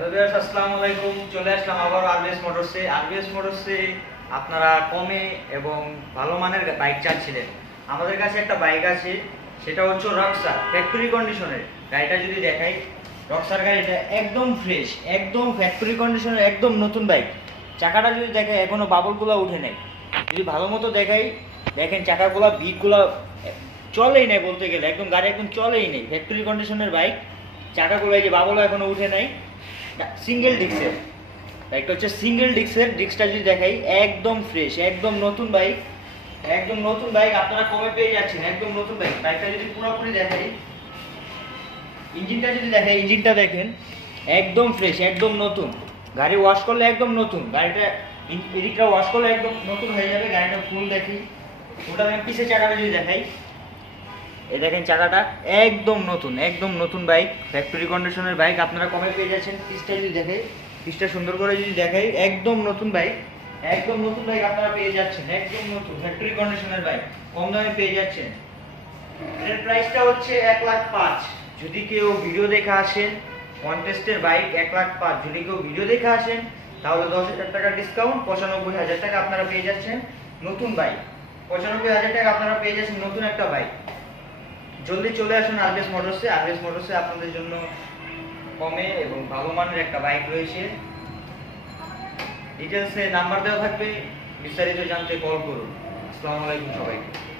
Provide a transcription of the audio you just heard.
Hello viewers আসসালামু আলাইকুম। চলে আসলাম আবার মোটরসে আপনারা কমে এবং ভালো মানের বাইক আমাদের কাছে একটা বাইক আছে, সেটা হচ্ছে কন্ডিশনের গাড়িটা যদি দেখাই রক্সার একদম ফ্রেশ একদম কন্ডিশনের একদম নতুন বাইক চাকাটা যদি দেখাই, এখনও বাবলগুলো উঠে নেই। যদি ভালো মতো দেখাই, দেখেন চাকাগুলো বিটগুলো চলেই নেই বলতে গেলে। একদম গাড়ি একদম চলেই নেই। ফ্যাক্টরি কন্ডিশনের বাইক চাকাগুলো এই যে বাবলও এখনও উঠে নাই। সিঙ্গেল ডিস্কের বাইকটা হচ্ছে সিঙ্গেল ডিস্কের ডিস্কটা যদি দেখাই, একদম ফ্রেশ একদম নতুন বাইক একদম নতুন বাইক আপনারা কমে পেয়ে যাচ্ছেন, একদম নতুন বাইক বাইকটা যদি পুরোপুরি দেখাই ইঞ্জিনটা যদি দেখাই ইঞ্জিনটা দেখেন, একদম ফ্রেশ একদম নতুন। গাড়ি ওয়াশ করলে একদম নতুন, গাড়িটা এদিকটা ওয়াশ করলে একদম নতুন হয়ে যাবে, গাড়িটা ফুল দেখি ওটা পিছের চাকাটা যদি দেখাই এই দেখেন চাকাটা একদম নতুন একদম নতুন বাইক। ফ্যাক্টরি কন্ডিশনের বাইক, আপনারা কমে পেয়ে যাচ্ছেন? পিসটা যদি দেখাই, পিসটা সুন্দর করে যদি দেখাই, একদম নতুন বাইক, একদম নতুন বাইক আপনারা পেয়ে যাচ্ছেন, একদম নতুন ফ্যাক্টরি কন্ডিশনের বাইক, কম দামে পেয়ে যাচ্ছেন। এর প্রাইসটা হচ্ছে এক লাখ পাঁচ। যদি কেউ ভিডিও দেখে আসেন কন্টেস্টের বাইক এক লাখ পাঁচ। যদি কেউ ভিডিও দেখে আসেন, তাহলে দশ হাজার টাকা ডিসকাউন্ট পঁচানব্বই হাজার টাকা আপনারা পেয়ে যাচ্ছেন নতুন বাইক। পঁচানব্বই হাজার টাকা আপনারা পেয়ে যাচ্ছেন নতুন একটা বাইক। জলদি চলে আসুন আরবিএস মোটরসে আরবিএস মোটরসে আপনাদের জন্য কমে এবং ভালো মানের একটা বাইক রয়েছে। ডিটেলসে নাম্বার দেওয়া থাকবে। বিস্তারিত জানতে কল করুন। আসসালামু আলাইকুম সবাইকে।